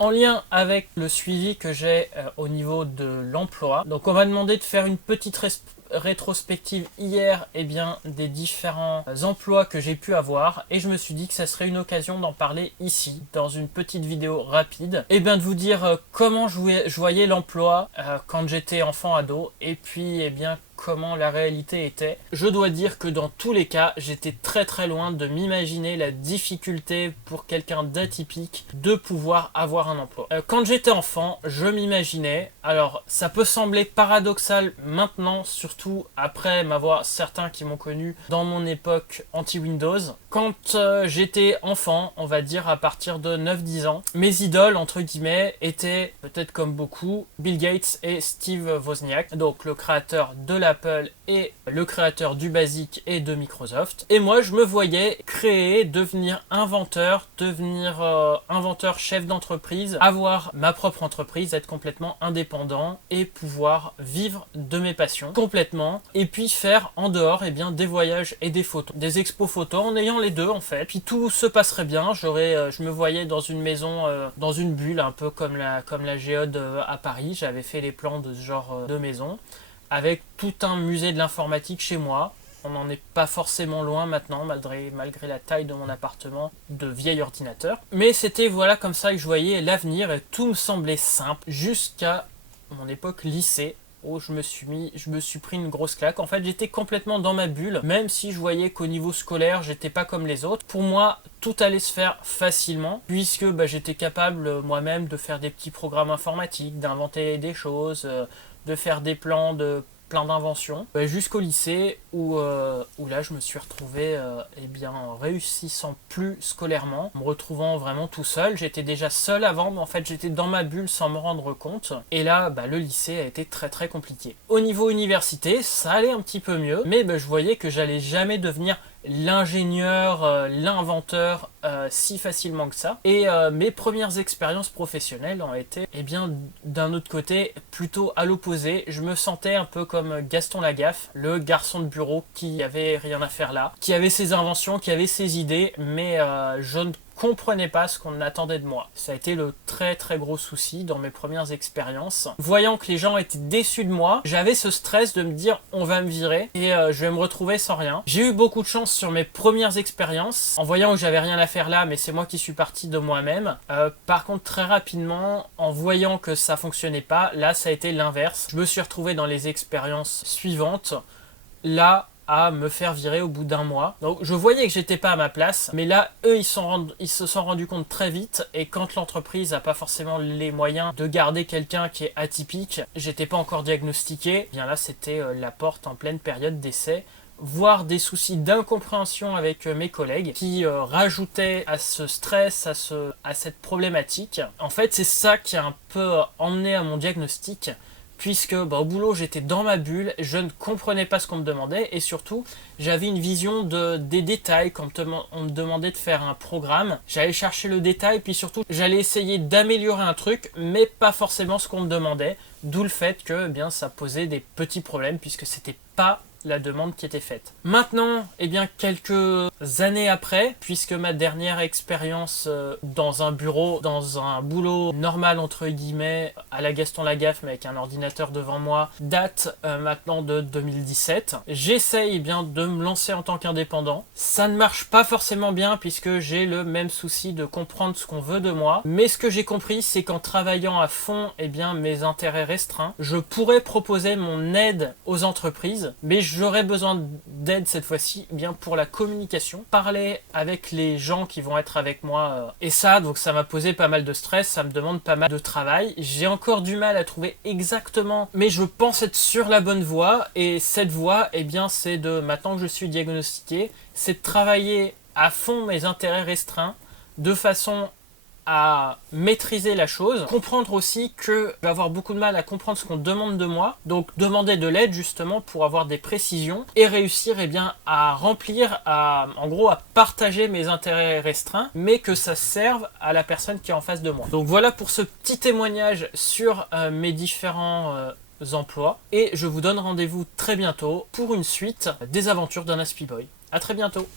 En lien avec le suivi que j'ai au niveau de l'emploi, donc on m'a demandé de faire une petite rétrospective hier des différents emplois que j'ai pu avoir, et je me suis dit que ça serait une occasion d'en parler ici dans une petite vidéo rapide, et de vous dire comment je voyais l'emploi quand j'étais enfant ado, et puis comment la réalité était. Je dois dire que dans tous les cas, j'étais très loin de m'imaginer la difficulté pour quelqu'un d'atypique de pouvoir avoir un emploi. Quand j'étais enfant, je m'imaginais, alors ça peut sembler paradoxal maintenant, surtout après m'avoir certains qui m'ont connu dans mon époque anti-Windows. Quand j'étais enfant, on va dire à partir de 9-10 ans, mes idoles entre guillemets étaient, peut-être comme beaucoup, Bill Gates et Steve Wozniak, donc le créateur de l'Apple et le créateur du Basic et de Microsoft. Et moi je me voyais créer, devenir inventeur, chef d'entreprise, avoir ma propre entreprise, être complètement indépendant et pouvoir vivre de mes passions complètement, et puis faire en dehors des voyages et des photos, des expos photos, en ayant les deux en fait. Puis tout se passerait bien, je me voyais dans une maison, dans une bulle, un peu comme la Géode à Paris. J'avais fait les plans de ce genre de maison, avec tout un musée de l'informatique chez moi. On n'en est pas forcément loin maintenant, malgré la taille de mon appartement de vieil ordinateur. Mais c'était voilà comme ça que je voyais l'avenir, et tout me semblait simple jusqu'à mon époque lycée, où je me suis pris une grosse claque. En fait, j'étais complètement dans ma bulle, même si je voyais qu'au niveau scolaire, j'étais pas comme les autres. Pour moi, tout allait se faire facilement, puisque j'étais capable moi-même de faire des petits programmes informatiques, d'inventer des choses, de faire des plans de plein d'inventions, jusqu'au lycée où là je me suis retrouvé en réussissant plus scolairement, en me retrouvant vraiment tout seul. J'étais déjà seul avant, mais en fait j'étais dans ma bulle sans me rendre compte, et là le lycée a été très compliqué. Au niveau université, ça allait un petit peu mieux, mais je voyais que j'allais jamais devenir l'ingénieur, l'inventeur si facilement que ça. Et mes premières expériences professionnelles ont été d'un autre côté plutôt à l'opposé. Je me sentais un peu comme Gaston Lagaffe, le garçon de bureau qui avait rien à faire là, qui avait ses inventions, qui avait ses idées, mais je ne comprenais pas ce qu'on attendait de moi. Ça a été le très gros souci dans mes premières expériences. Voyant que les gens étaient déçus de moi, j'avais ce stress de me dire on va me virer et je vais me retrouver sans rien. J'ai eu beaucoup de chance sur mes premières expériences, en voyant que j'avais rien à faire là, mais c'est moi qui suis parti de moi-même. Par contre, très rapidement, en voyant que ça fonctionnait pas, là ça a été l'inverse. Je me suis retrouvé dans les expériences suivantes, là à me faire virer au bout d'un mois. Donc je voyais que j'étais pas à ma place, mais là eux ils se sont rendus compte très vite, et quand l'entreprise a pas forcément les moyens de garder quelqu'un qui est atypique, j'étais pas encore diagnostiqué, bien là c'était la porte en pleine période d'essai, voire des soucis d'incompréhension avec mes collègues qui rajoutaient à ce stress, à cette problématique. En fait c'est ça qui a un peu emmené à mon diagnostic, puisque au boulot j'étais dans ma bulle, je ne comprenais pas ce qu'on me demandait, et surtout j'avais une vision des détails. Quand on me demandait de faire un programme, j'allais chercher le détail, puis surtout j'allais essayer d'améliorer un truc, mais pas forcément ce qu'on me demandait, d'où le fait que ça posait des petits problèmes, puisque c'était pas la demande qui était faite. Maintenant, quelques années après, puisque ma dernière expérience dans un boulot normal entre guillemets, à la Gaston Lagaffe, mais avec un ordinateur devant moi, date maintenant de 2017. J'essaye de me lancer en tant qu'indépendant. Ça ne marche pas forcément bien, puisque j'ai le même souci de comprendre ce qu'on veut de moi. Mais ce que j'ai compris, c'est qu'en travaillant à fond mes intérêts restreints, je pourrais proposer mon aide aux entreprises, mais j'aurais besoin d'aide cette fois-ci pour la communication, parler avec les gens qui vont être avec moi, et ça m'a posé pas mal de stress, ça me demande pas mal de travail. J'ai encore du mal à trouver exactement, mais je pense être sur la bonne voie, et cette voie c'est maintenant que je suis diagnostiqué, c'est de travailler à fond mes intérêts restreints, de façon à maîtriser la chose, comprendre aussi que je vais avoir beaucoup de mal à comprendre ce qu'on demande de moi, donc demander de l'aide justement pour avoir des précisions, et réussir à remplir, en gros à partager mes intérêts restreints, mais que ça serve à la personne qui est en face de moi. Donc voilà pour ce petit témoignage sur mes différents emplois, et je vous donne rendez-vous très bientôt pour une suite des aventures d'un Aspie Boy. À très bientôt.